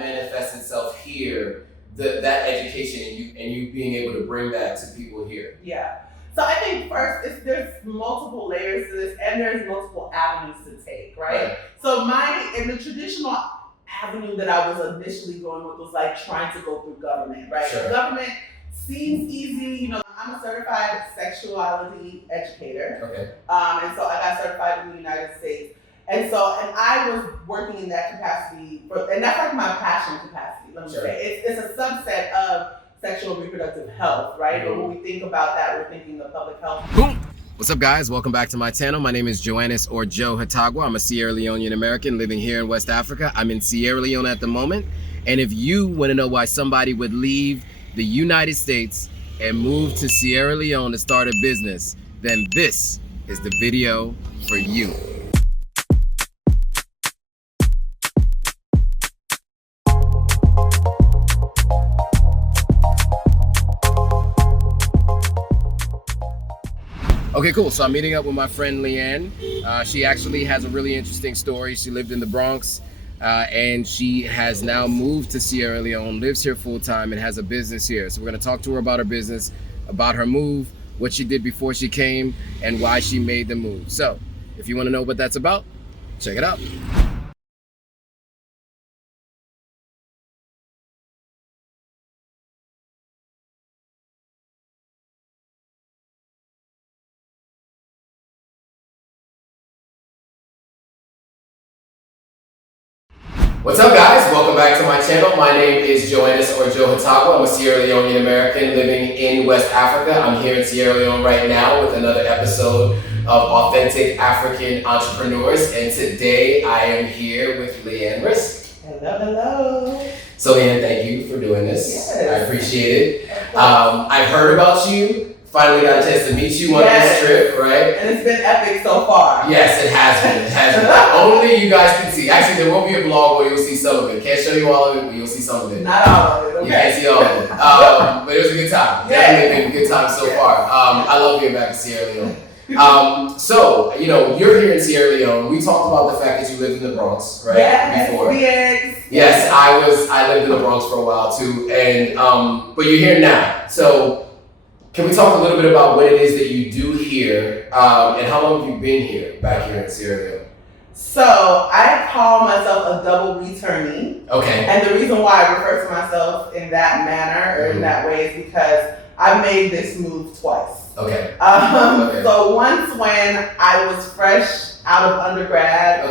manifests itself here, that education and you being able to bring that to people here? Yeah. So I think first, there's multiple layers to this, and there's multiple avenues to take, right? So in the traditional avenue that I was initially going with was like trying to go through government, right? Sure. So government seems easy, I'm a certified sexuality educator. Okay. And so I got certified in the United States. And I was working in that capacity, and that's like my passion capacity, let me say. It's a subset of sexual and reproductive health, right? But when we think about that, we're thinking of public health. Boom! What's up, guys? Welcome back to my channel. My name is Joannis or Joe Hatagwa. I'm a Sierra Leonean American living here in West Africa. I'm in Sierra Leone at the moment. And if you want to know why somebody would leave the United States and move to Sierra Leone to start a business, then this is the video for you. Okay, cool. So I'm meeting up with my friend Leann. She actually has a really interesting story. She lived in the Bronx and she has now moved to Sierra Leone, lives here full time, and has a business here. So we're going to talk to her about her business, about her move, what she did before she came, and why she made the move. So if you want to know what that's about, check it out. What's up, guys? Welcome back to my channel. My name is Joannis or Joe Hatagwa. I'm a Sierra Leonean American living in West Africa. I'm here in Sierra Leone right now with another episode of Authentic African Entrepreneurs. And today I am here with Leann Rizk. Hello. So Leann, thank you for doing this. Yes. I appreciate it. I've heard about you. Finally got a chance to meet you on this trip, right? And it's been epic so far. Yes, it has been. It has been. Only you guys can see. Actually, there will be a vlog where you'll see some of it. Can't show you all of it, but you'll see some of it. Not all of it, okay. You can't see all of it. But it was a good time. Definitely been a good time so far. I love being back in Sierra Leone. So, you're here in Sierra Leone. We talked about the fact that you lived in the Bronx, right? Yes, before. Yes, I lived in the Bronx for a while too. And but you're here now. So can we talk a little bit about what it is that you do here, and how long have you been here, back here in Sierra Leone? So I call myself a double returnee. Okay. And the reason why I refer to myself in that manner or in that way is because I made this move twice. Okay. So once when I was fresh out of undergrad,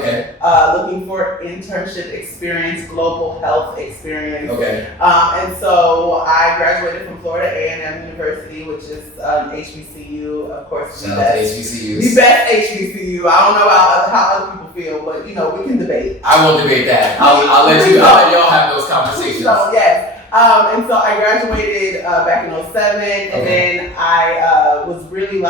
looking for internship experience, global health experience. And so I graduated from Florida A&M University, which is HBCU, of course. Shout out to HBCUs. The best HBCU. I don't know about how other people feel, but we can debate. I won't debate that. I'll let y'all have those conversations. So, yes. And so I graduated back in 2007, and then I was really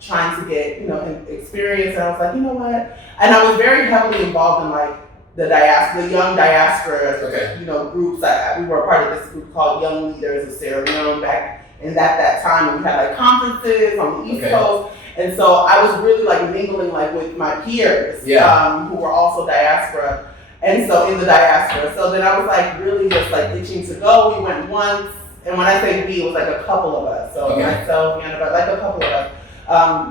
trying to get experience, and I was like, you know what? And I was very heavily involved in the young diaspora, groups. We were a part of this group called Young Leaders of Sierra Leone back in that time. We had conferences on the East Coast, and so I was really mingling with my peers who were also diaspora. And so in the diaspora, so then I was really just itching to go. We went once, and when I say we, it was a couple of us. So myself, a couple of us.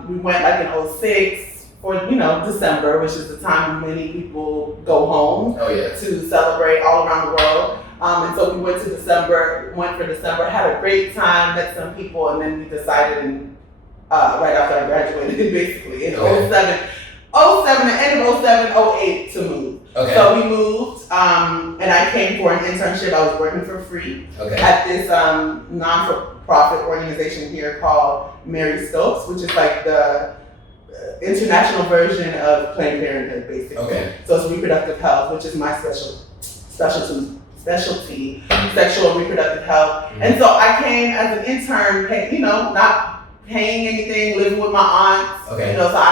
We went in 2006 for December, which is the time when many people go home to celebrate all around the world. And so we went for December, had a great time, met some people, and then we decided right after I graduated, basically in 2007, the end of 2007, 2008 to move. So we moved, and I came for an internship. I was working for free at this non-for-profit organization here called Mary Stokes, which is the international version of Planned Parenthood, basically. So it's reproductive health, which is my specialty, sexual and reproductive health. And so I came as an intern, not paying anything, living with my aunts, so I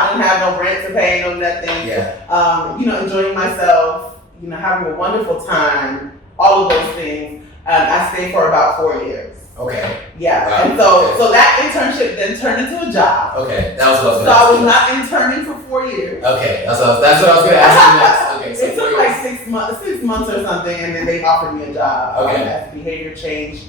didn't have no rent to pay, no nothing. Enjoying myself, having a wonderful time, all of those things. I stayed for about 4 years. Yeah, wow. And so that internship then turned into a job. That was what I was going to ask. So I was not interning for 4 years. That's what I was going to ask you next. So it took 6 6 months or something, and then they offered me a job as behavior change,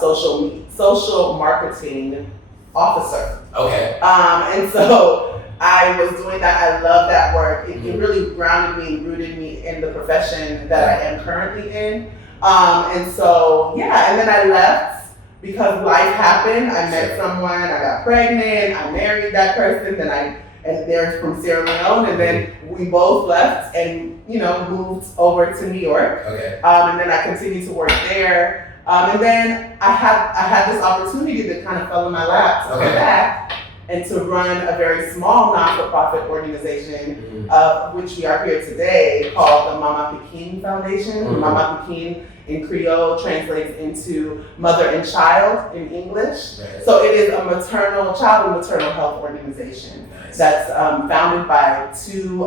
social marketing officer. Okay. And so I was doing that. I love that work. It really grounded me and rooted me in the profession that I am currently in. And so, and then I left because life happened. I met someone, I got pregnant, I married that person, and they're from Sierra Leone, and then we both left and, moved over to New York. Okay. And then I continued to work there. And then I had this opportunity that kind of fell in my lap to come back and to run a very small not-for-profit organization, which we are here today, called the Mama-Pikin Foundation. Mama-Pikin in Creole translates into mother and child in English. Right. So it is a child and maternal health organization that's founded by two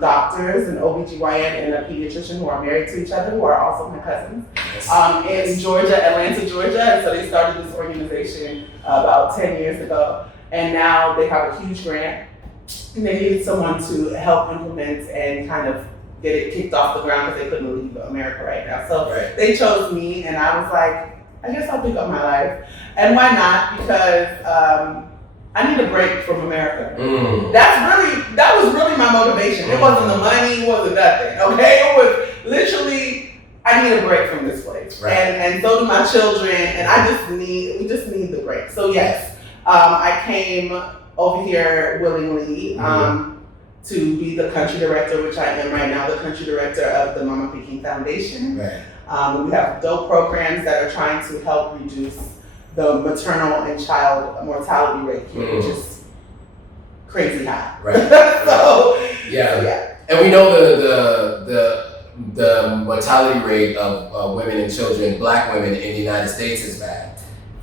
doctors, an OBGYN and a pediatrician who are married to each other, who are also my cousins, in Georgia, Atlanta, Georgia. And so they started this organization about 10 years ago. And now they have a huge grant, and they needed someone to help implement and kind of get it kicked off the ground because they couldn't leave America right now. So they chose me, and I was like, I guess I'll pick up my life. And why not? Because I need a break from America. That was really my motivation. It wasn't the money, it wasn't nothing, okay? It was literally, I need a break from this place. Right. And so do my children, and we just need the break. So yes. I came over here willingly to be the country director, which I am right now, the country director of the Mama-Pikin Foundation. Right. We have dope programs that are trying to help reduce the maternal and child mortality rate here, which is crazy high. Right. So and we know the mortality rate of women and children, Black women in the United States is bad.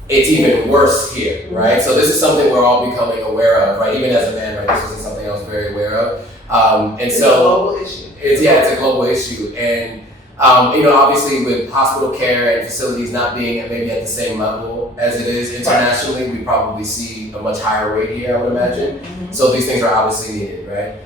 It's even worse here, right? So this is something we're all becoming aware of, right? Even as a man, right? This isn't something I was very aware of. It's a global issue. It's a global issue. And, obviously with hospital care and facilities not being maybe at the same level as it is internationally, we probably see a much higher rate here, I would imagine. So these things are obviously needed, right?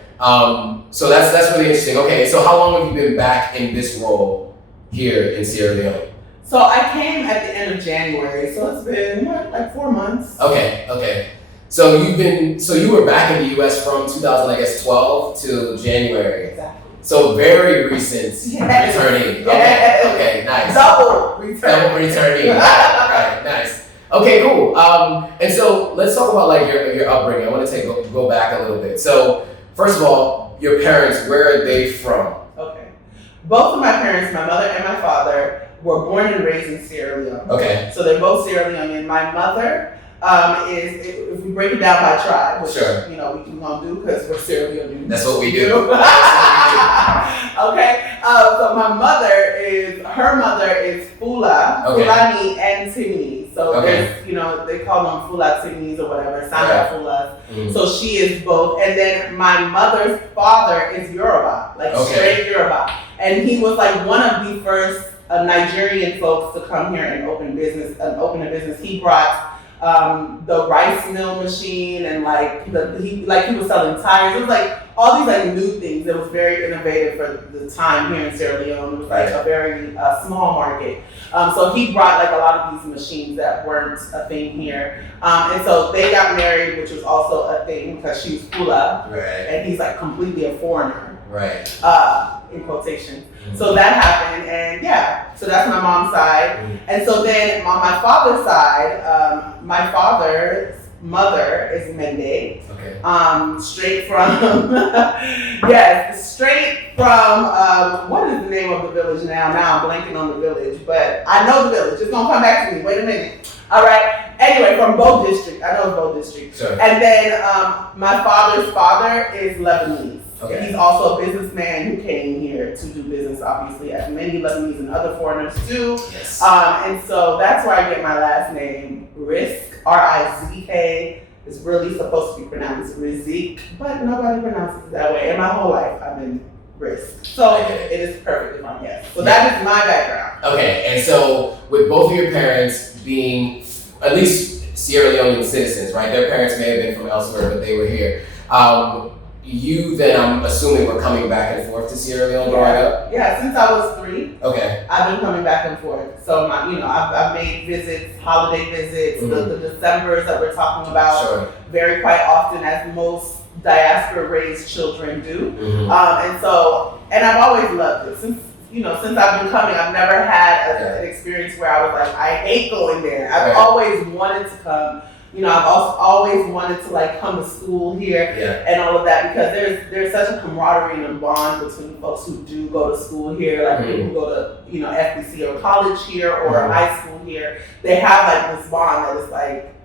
So that's really interesting. Okay, so how long have you been back in this role here in Sierra Leone? So I came at the end of January, so it's been like 4 months. Okay. So you were back in the U.S. from 2012 to January. Exactly. So very recent returning. Okay, nice. Double returning. Right, nice. Okay, cool. And so let's talk about like your upbringing. I want to go back a little bit. So first of all, your parents, where are they from? Okay. Both of my parents, my mother and my father, were born and raised in Sierra Leone. Okay. So they're both Sierra Leonean. My mother is, if we break it down by tribe, which we can do because we're Sierra Leonean. That's what we do. Okay. So my mother is Fula, Fulani, and Timini. So there's, they call them Fula Timinis or whatever, Sanda Fulas. So she is both. And then my mother's father is Yoruba, straight Yoruba. And he was like one of the first Nigerian folks to come here and open a business. He brought the rice mill machine and he was selling tires. It was like all these new things. It was very innovative for the time here in Sierra Leone. It was a very small market. So he brought a lot of these machines that weren't a thing here. And so they got married, which was also a thing because she was Fula, and he's completely a foreigner. Right. In quotation. So that happened, and so that's my mom's side. And so then on my father's side, my father's mother is Mende. Straight from, what is the name of the village now? Now I'm blanking on the village, but I know the village. It's gonna come back to me. Wait a minute. All right. Anyway, from Bo District. I know it's Bo District. Sure. And then my father's father is Lebanese. He's also a businessman who came here to do business, obviously, as many Lebanese and other foreigners do. Yes. And so that's where I get my last name, Rizk, R-I-Z-K. It's really supposed to be pronounced Rizk, but nobody pronounces it that way. And my whole life, I've been Rizk. So it is perfectly fine, yes. So that is my background. Okay, and so with both of your parents being at least Sierra Leonean citizens, right? Their parents may have been from elsewhere, but they were here. you then, I'm assuming, were coming back and forth to Sierra Leone growing up? Yeah, since I was 3. Okay. I've been coming back and forth. So, I've made visits, holiday visits, the Decembers that we're talking about, very quite often, as most diaspora-raised children do. And I've always loved it. Since I've been coming, I've never had an experience where I was like, I hate going there. I've always wanted to come. I've also always wanted to like come to school here and all of that, because there's such a camaraderie and a bond between folks who do go to school here, like people who go to FBC or college here or high school here. They have like this bond that is like,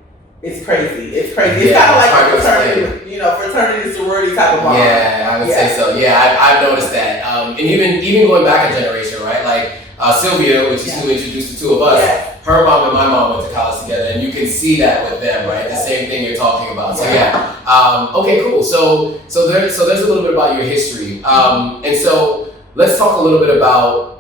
it's crazy. It's crazy. It's kind of like a fraternity, fraternity sorority type of bond. Yeah, I would say so. Yeah, I've noticed that. And even going back a generation, right? Like Sylvia, which is who introduced the two of us. Her mom and my mom went to college together, and you can see that with them, right? The same thing you're talking about. So okay, cool. So there's a little bit about your history, and so let's talk a little bit about.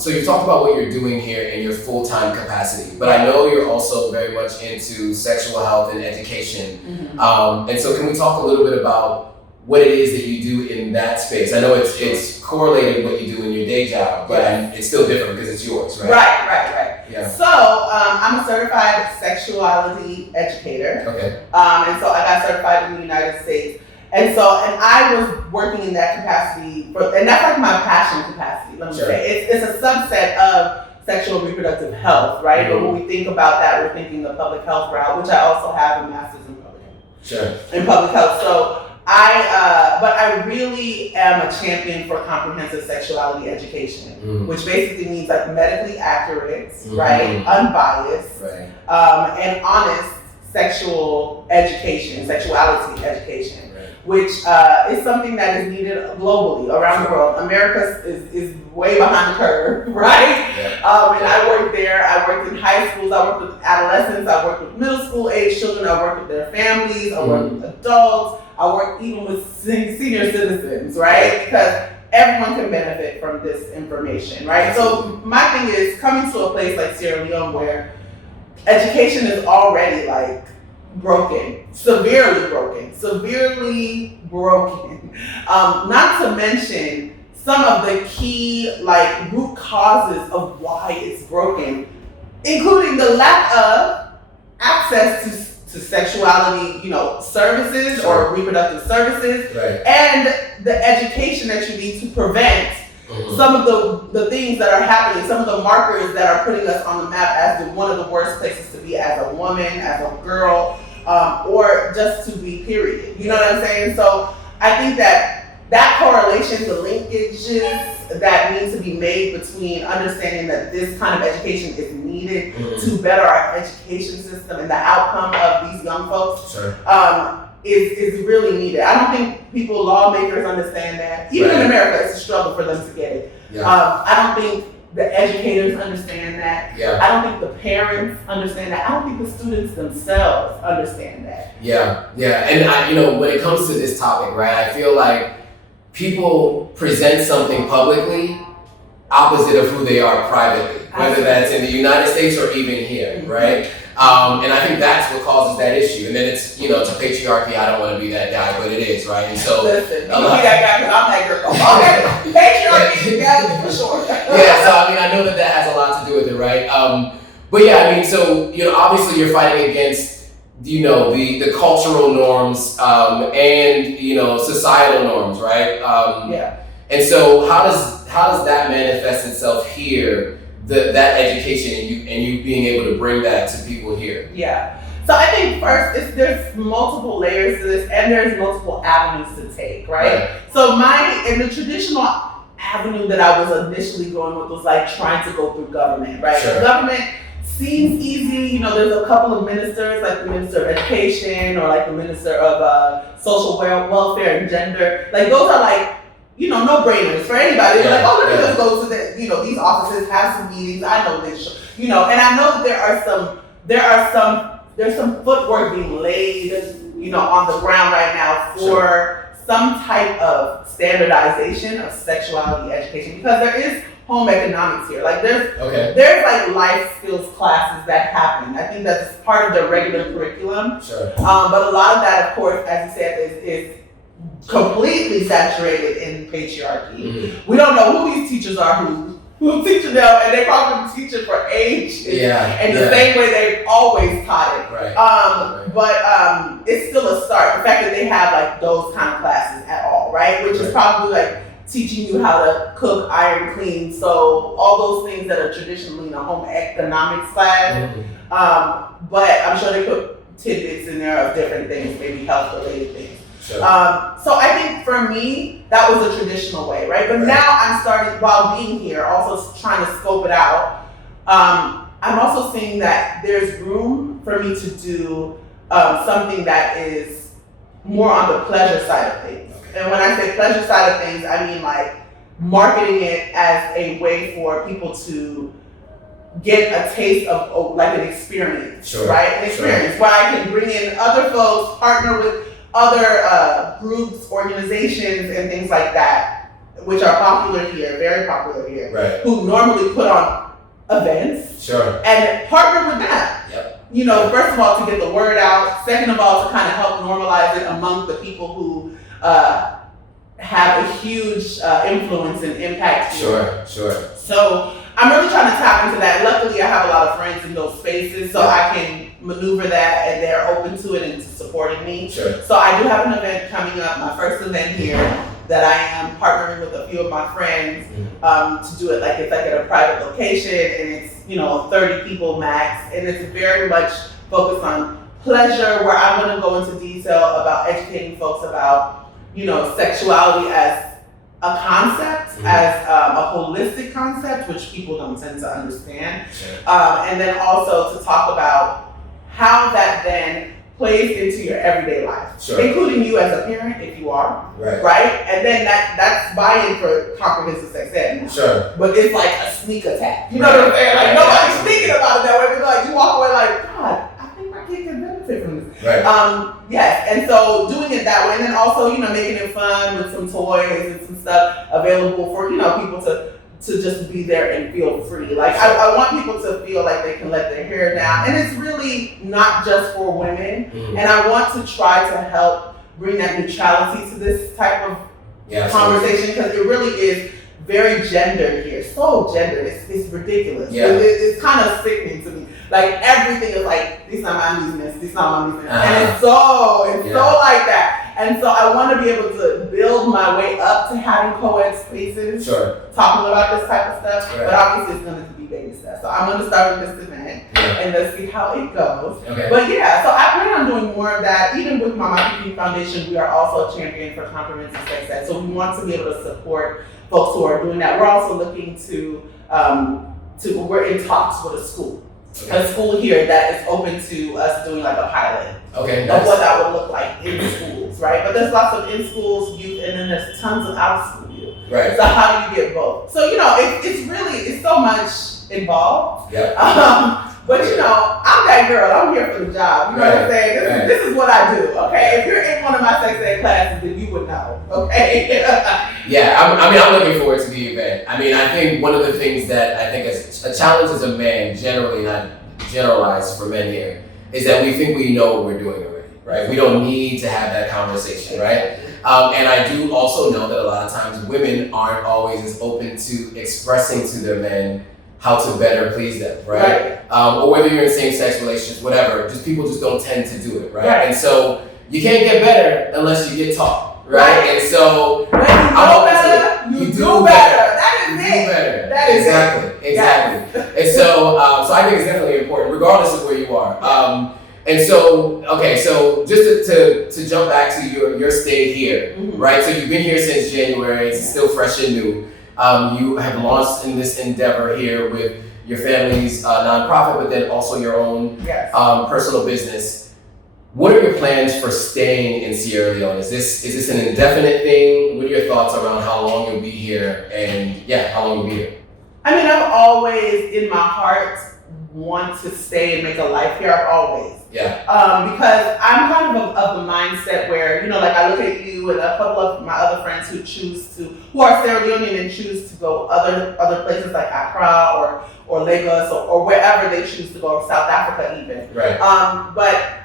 So you talked about what you're doing here in your full-time capacity, but I know you're also very much into sexual health and education, and so can we talk a little bit about what it is that you do in that space? I know it's correlated with what you do in your day job, but it's still different because it's yours, right? Right. Yeah. So I'm a certified sexuality educator. Okay. And so I got certified in the United States. And I was working in that capacity, and that's like my passion capacity, let me say. It's a subset of sexual and reproductive health, right? But when we think about that, we're thinking the public health route, which I also have a master's in public health. In public health. So but I really am a champion for comprehensive sexuality education, which basically means like medically accurate, right, unbiased, and honest sexual education, sexuality education, which is something that is needed globally around the world. America is way behind the curve, right? And I worked there. I worked in high schools. I worked with adolescents. I worked with middle school age children. I worked with their families. I worked with adults. I work even with senior citizens, right? Because everyone can benefit from this information, right? So my thing is coming to a place like Sierra Leone where education is already like broken, severely broken. Not to mention some of the key like root causes of why it's broken, including the lack of access to sexuality, services or reproductive services, and the education that you need to prevent some of the things that are happening, some of the markers that are putting us on the map as one of the worst places to be as a woman, as a girl, or just to be, period. You know what I'm saying? So I think that correlation, the linkages that need to be made between understanding that this kind of education is needed to better our education system and the outcome of these young folks is really needed. I don't think lawmakers understand that. Even in America, it's a struggle for them to get it. I don't think the educators understand that. I don't think the parents understand that. I don't think the students themselves understand that. And when it comes to this topic, right, I feel like people present something publicly opposite of who they are privately, whether that's in the United States or even here, right? And I think that's what causes that issue. And then it's, it's a patriarchy. I don't want to be that guy, but it is, right? And so, listen, you be that guy because I'm that girl. Okay, patriarchy, yeah, for sure. So I know that has a lot to do with it, right? But so obviously you're fighting against the cultural norms and societal norms, right? And so how does that manifest itself here? That education and you being able to bring that to people here. So I think first there's multiple layers to this and there's multiple avenues to take, right? So in the traditional avenue that I was initially going with was like trying to go through government, right? Government seems easy, there's a couple of ministers, like the Minister of Education or like the Minister of Social Welfare and Gender. Like those are like, no-brainers for anybody. They're like, let me just go to these offices, have some meetings. I know this, and I know that there's some footwork being laid, on the ground right now for some type of standardization of sexuality education, because there is home economics here. Like there's like life skills classes that happen. I think that's part of the regular curriculum. But a lot of that, of course, as you said, is completely saturated in patriarchy. We don't know who these teachers are who's teaching them, and they probably teach it for age and the same way they've always taught it. But it's still a start. The fact that they have like those kind of classes at all, right? Which is probably like teaching you how to cook, iron, clean. So all those things that are traditionally in a home economics class. But I'm sure they put tidbits in there of different things, maybe health related things. So I think for me, that was a traditional way, right? But now I'm starting, while being here, also trying to scope it out. I'm also seeing that there's room for me to do something that is more on the pleasure side of things. And when I say pleasure side of things, I mean like marketing it as a way for people to get a taste of like an experience, right? An experience where I can bring in other folks, partner with other groups, organizations, and things like that, which are popular here, very popular here, who normally put on events and partner with them. You know, first of all, to get the word out. Second of all, to kind of help normalize it among the people who have a huge influence and impact here. So I'm really trying to tap into that. Luckily, I have a lot of friends in those spaces, so I can maneuver that, and they're open to it and to supporting me. So I do have an event coming up, my first event here, that I am partnering with a few of my friends to do it. Like it's like at a private location, and it's 30 people max, and it's very much focused on pleasure, where I'm going to go into detail about educating folks about sexuality as a concept, as a holistic concept, which people don't tend to understand. And then also to talk about how that then plays into your everyday life, including you as a parent, if you are, right? And then that's buy-in for comprehensive sex ed. But it's like a sneak attack. You know what I'm saying? Like nobody's thinking about it that way. But like you walk away like, God, I think my kid can benefit from this. Yes, and so doing it that way, and then also making it fun with some toys and some stuff available for people to just be there and feel free. Like I want people to feel like they can let their hair down, and it's really not just for women. And I want to try to help bring that neutrality to this type of conversation, because it really is very gendered here, so gendered. It's ridiculous. It's kind of sickening to me. Like everything is like, this not my business, this not my business, and it's so like that. And so I want to be able to build my way up to having co-ed spaces, talking about this type of stuff. But obviously it's going to be baby steps. So I'm going to start with this event and let's see how it goes. But so I plan on doing more of that. Even with Mama-Pikin Foundation, we are also a champion for comprehensive sex ed. So we want to be able to support folks who are doing that. We're also looking to we're in talks with a school here that is open to us doing like a pilot of what that would look like in schools, right? But there's lots of in schools youth, and then there's tons of out of school youth. So how do you get both? So it's so much involved. But I'm that girl. I'm here for the job. You know what I'm saying? This is what I do. Okay, if you're in one of my sex ed classes, then you would know. Okay. I'm looking forward to the event. I mean, I think one of the things that I think is a challenge as a man, generally, not generalized for men here, is that we think we know what we're doing already, right? We don't need to have that conversation, right? And I do also know that a lot of times women aren't always as open to expressing to their men how to better please them, right? Or whether you're in same-sex relationships, whatever, people just don't tend to do it, right? And so you can't get better unless you get taught, right? And so when you do better. That is it. That is exactly. And so I think it's definitely important, regardless of where you are. And so, so just to jump back to your stay here, right? So you've been here since January. It's still fresh and new. You have launched in this endeavor here with your family's nonprofit, but then also your own personal business. What are your plans for staying in Sierra Leone? Is this an indefinite thing? What are your thoughts around how long you'll be here, and how long you'll be here? I mean, I've always, in my heart, want to stay and make a life here. I've always. Because I'm kind of the mindset where, like I look at you and a couple of my other friends who are Sierra Leonean and choose to go other places like Accra or Lagos or wherever they choose to go, or South Africa even. But,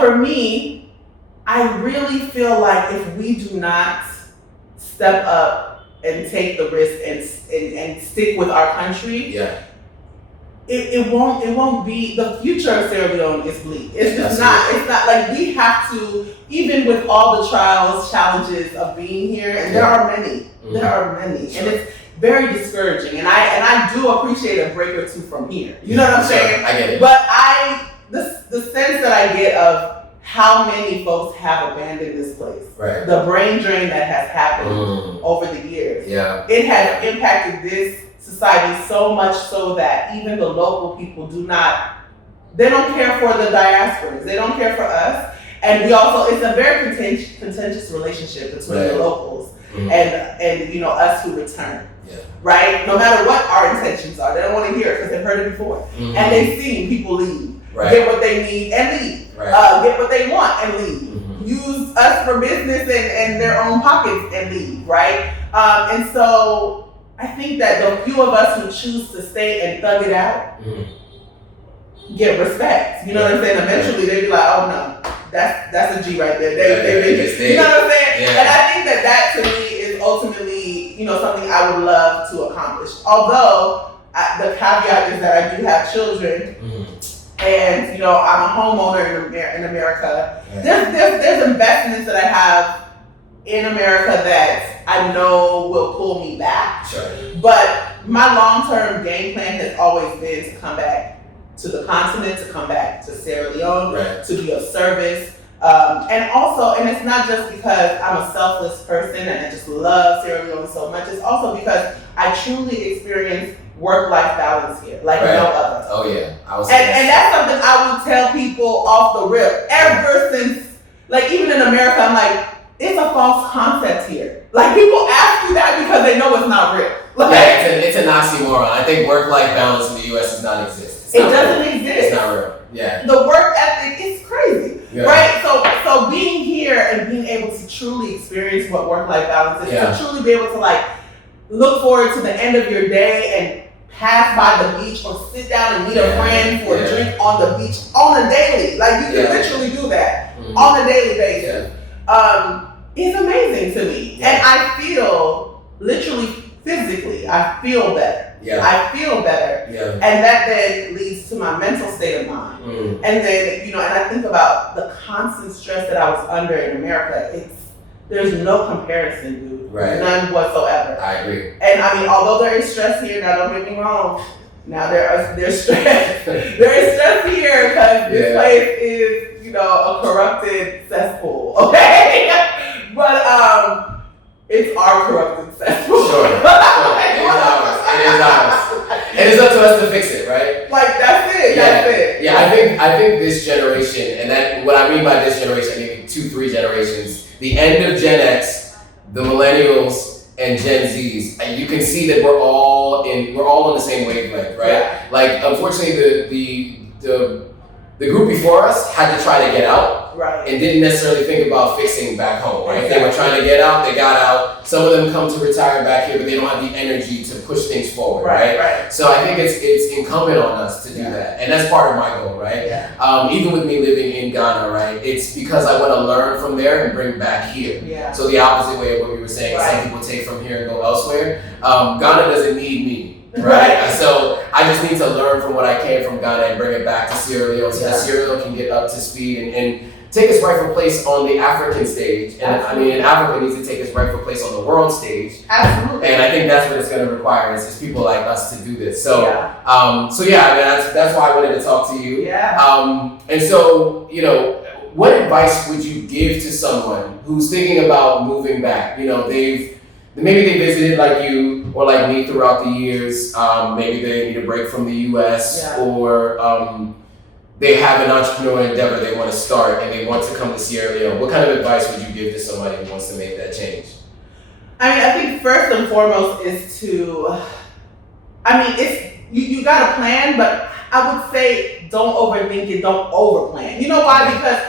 for me, I really feel like if we do not step up and take the risk and stick with our country, it won't be, the future of Sierra Leone is bleak. It's just not. It's not like we have to, even with all the trials, challenges of being here, and there are many. There are many, and it's very discouraging. And I do appreciate a break or two from here. You know what I'm saying? I get it. But the sense that I get of how many folks have abandoned this place, the brain drain that has happened over the years, it has impacted this society so much so that even the local people they don't care for the diasporas, they don't care for us, and we also, it's a very contentious relationship between the locals and you know, us who return. Right? No matter what our intentions are, they don't want to hear it because they've heard it before, and they've seen people leave, get what they need and leave. Get what they want and leave. Use us for business and their own pockets and leave, right? And so I think that the few of us who choose to stay and thug it out get respect. You know what I'm saying? Eventually they'd be like, oh no, that's a G right there. You know what I'm saying? And I think that to me is ultimately, you know, something I would love to accomplish. Although the caveat is that I do have children. And you know, I'm a homeowner in America. There's investments that I have in America that I know will pull me back. But my long-term game plan has always been to come back to the continent, to come back to Sierra Leone, to be of service. And also, and it's not just because I'm a selfless person and I just love Sierra Leone so much. It's also because I truly experience work-life balance here, like no other. Oh yeah, and that's something I would tell people off the rip. Ever since, like even in America, I'm like, it's a false concept here. Like people ask you that because they know it's not real. Like, it's an oxymoron. I think work-life balance in the U.S. does not exist. It doesn't exist. It's not real. The work ethic is crazy, right? So being here and being able to truly experience what work-life balance is, to truly be able to like look forward to the end of your day and pass by the beach or sit down and meet a friend for a drink on the beach on a daily. Like you can literally do that on a daily basis. It's amazing to me. And I feel literally physically, I feel better. I feel better. And that then leads to my mental state of mind. And then, you know, and I think about the constant stress that I was under in America. There's no comparison, dude. None whatsoever. I agree. And I mean, although there is stress here, now don't get me wrong, now there's stress. There is stress here because this place is, you know, a corrupted cesspool, okay? But it's our corrupted cesspool. Sure. It is ours. And it's up to us to fix it, right? Like that's it. That's it. Yeah, I think this generation, and that what I mean by this generation, I mean 2-3 generations. The end of Gen X, the millennials, and Gen Zs, and you can see that we're all on the same wavelength, right? Like, unfortunately, the group before us had to try to get out, and didn't necessarily think about fixing back home, right? They were trying to get out, they got out. Some of them come to retire back here, but they don't have the energy to push things forward, right? So I think it's incumbent on us to do that, and that's part of my goal, right? Even with me living in Ghana, right? It's because I want to learn from there and bring back here. So the opposite way of what we were saying, some people take from here and go elsewhere. Ghana doesn't need me. Right? So I just need to learn from what I came from Ghana and bring it back to Sierra Leone so that Sierra Leone can get up to speed and take its rightful place on the African stage. And I mean, Africa needs to take its rightful place on the world stage. Absolutely. And I think that's what it's going to require is people like us to do this. So, that's why I wanted to talk to you. And so, you know, what advice would you give to someone who's thinking about moving back? You know, maybe they visited like you or like me throughout the years. Maybe they need a break from the U.S. or they have an entrepreneurial endeavor they want to start and they want to come to Sierra Leone. What kind of advice would you give to somebody who wants to make that change? I mean, I think first and foremost is you got to plan, but I would say don't overthink it, don't overplan. You know why? Because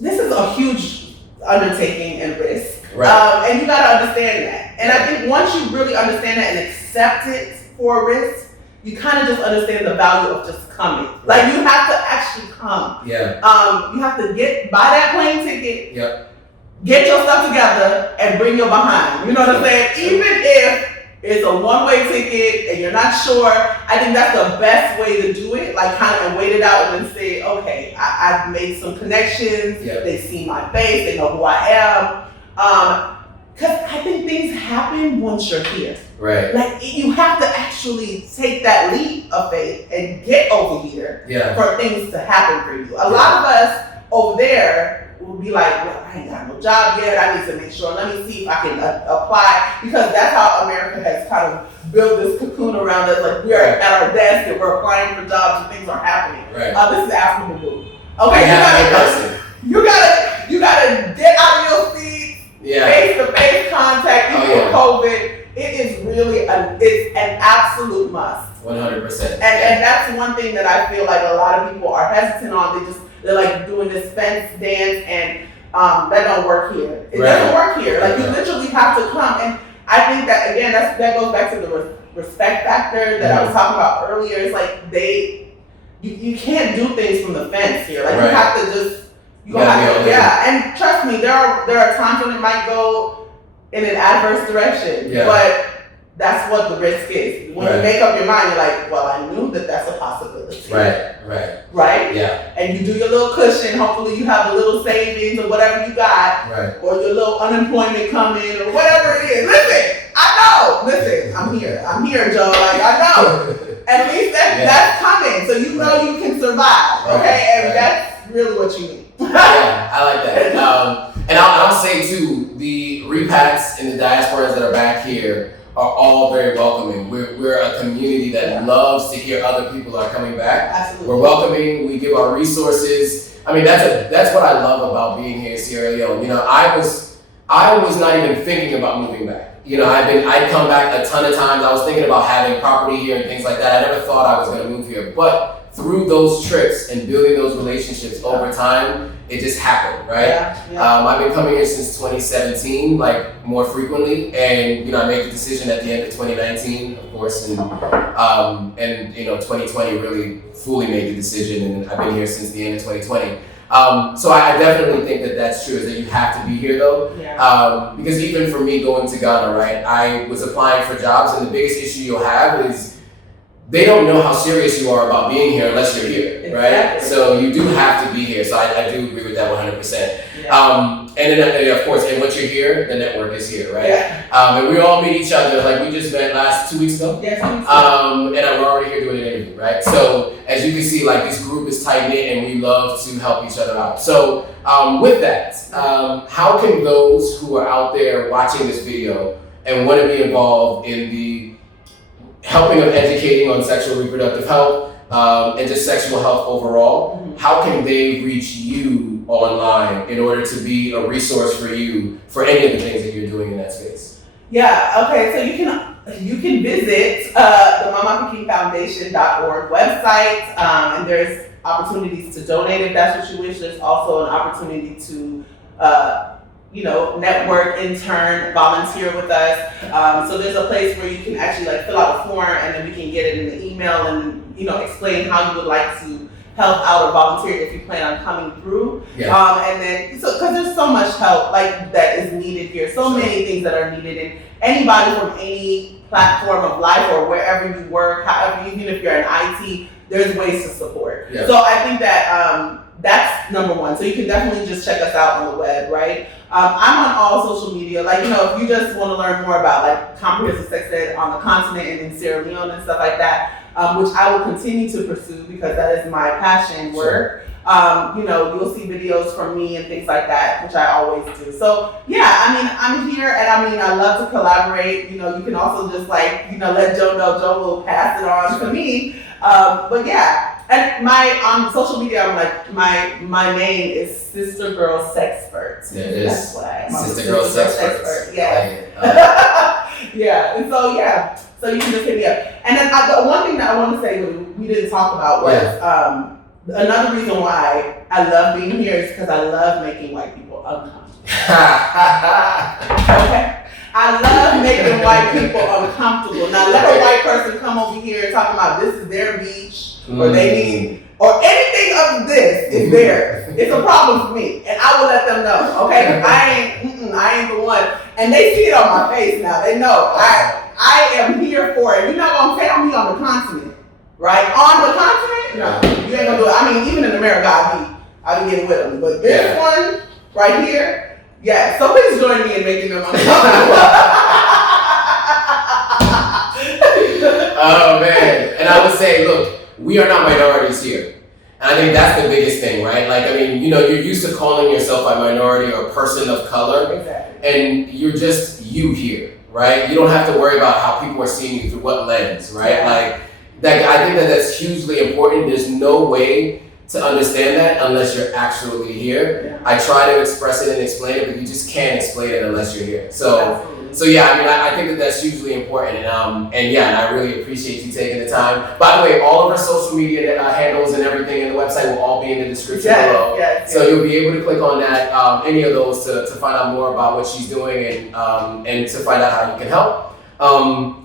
this is a huge undertaking and risk. And you got to understand that. And I think once you really understand that and accept it for a risk, you kind of just understand the value of just coming. Like you have to actually come. Yeah. You have to buy that plane ticket. Yep. Get your stuff together and bring your behind. You know what I'm saying? Even if it's a one-way ticket and you're not sure, I think that's the best way to do it. Like kind of wait it out and then say, okay, I've made some connections. Yep. They see my face. They know who I am. Because I think things happen once you're here. Right. Like you have to actually take that leap of faith and get over here for things to happen for you. A lot of us over there will be like, well, I ain't got no job yet. I need to make sure. Let me see if I can apply, because that's how America has kind of built this cocoon around us. Like we're at our desk and we're applying for jobs and things are happening. Right. This is African Boo. Okay. You gotta get out of your seat. Face-to-face contact, even COVID, it is really it's an absolute must. 100%. And that's one thing that I feel like a lot of people are hesitant on. They're like doing this fence dance, and that don't work here. It doesn't work here. Like you literally have to come. And I think that again, that goes back to the respect factor that I was talking about earlier. It's like you can't do things from the fence here. Like you have to just. And trust me, there are times when it might go in an adverse direction, but that's what the risk is. When you make up your mind, you're like, well, I knew that that's a possibility. Right? Yeah. And you do your little cushion. Hopefully you have a little savings or whatever you got, or your little unemployment coming or whatever it is. Listen, I know. Listen, I'm here, Joe. Like I know. At least that's coming, so you know you can survive. Okay, and that's really what you need. Yeah, I like that. And I'll say too, the repacks and the diasporas that are back here are all very welcoming. We're a community that loves to hear other people are coming back. Absolutely. We're welcoming. We give our resources. I mean, that's what I love about being here in Sierra Leone. You know, I was not even thinking about moving back. You know, I'd come back a ton of times. I was thinking about having property here and things like that. I never thought I was going to move here, but through those trips and building those relationships over time, it just happened, right? I've been coming here since 2017, like more frequently, and you know, I made the decision at the end of 2019, of course, and you know, 2020 really fully made the decision, and I've been here since the end of 2020. So I definitely think that that's true, is that you have to be here though. Because even for me going to Ghana, right, I was applying for jobs, and the biggest issue you'll have is they don't know how serious you are about being here unless you're here, right? So you do have to be here. So I do agree with that 100%. And then, of course, and once you're here, the network is here, right? And we all meet each other. Like we just met last 2 weeks ago. And we're already here doing an interview, right? So as you can see, like this group is tight knit, and we love to help each other out. So with that, how can those who are out there watching this video and want to be involved in the helping of educating on sexual reproductive health and just sexual health overall, how can they reach you online in order to be a resource for you for any of the things that you're doing in that space? Okay, so you can visit the Mama-Pikin Foundation.org website, and there's opportunities to donate if that's what you wish. There's also an opportunity to network, intern, volunteer with us. So there's a place where you can actually like fill out a form, and then we can get it in the email and explain how you would like to help out or volunteer if you plan on coming through. And then because there's so much help like that is needed here, so many things that are needed, and anybody from any platform of life or wherever you work, however, even if you're in IT, there's ways to support. So I think that that's number one. So you can definitely just check us out on the web, right? I'm on all social media. Like, if you just want to learn more about like comprehensive sex ed on the continent and in Sierra Leone and stuff like that, which I will continue to pursue because that is my passion work. You'll see videos from me and things like that, which I always do. So I'm here, and I love to collaborate. You can also just let Joe know. Joe will pass it on to me. And my social media, I'm like my name is Sista Gurl Sexpert. There it is. That's what I am. Sista Gurl Sexpert. So you can just hit me up. And then the one thing that I want to say we didn't talk about was another reason why I love being here is because I love making white people uncomfortable. Okay. I love making white people uncomfortable. Now let a white person come over here and talk about this is their beach or they need or anything of this is theirs. It's a problem for me, and I will let them know. Okay, I ain't the one, and they see it on my face now. They know I am here for it. You're not gonna tell me on the continent, right? On the continent, no, you ain't gonna do it. I mean, even in America, I'll be getting with them, but this one right here. Yeah, so please join me in making them uncomfortable. Oh man, and I would say, look, we are not minorities here. And I think that's the biggest thing, right? Like, I mean, you know, you're used to calling yourself a minority or a person of color, exactly. And you're just you here, right? You don't have to worry about how people are seeing you through what lens, right? Yeah. Like, I think that's hugely important. There's no way to understand that unless you're actually here. Yeah. I try to express it and explain it, but you just can't explain it unless you're here. Absolutely. So yeah, I mean, I think that's hugely important, and I really appreciate you taking the time. By the way, all of our social media handles and everything in the website will all be in the description below. Yes. So you'll be able to click on that, any of those to find out more about what she's doing and to find out how you can help.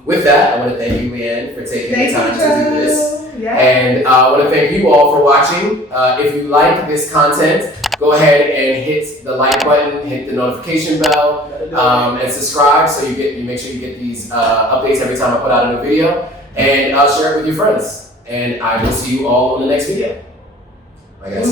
With that, I want to thank you, Leann, for taking the time to do this. Yeah. And I want to thank you all for watching. If you like this content, go ahead and hit the like button, hit the notification bell, and subscribe so you make sure you get these updates every time I put out a new video. And share it with your friends. And I will see you all on the next video. Bye guys.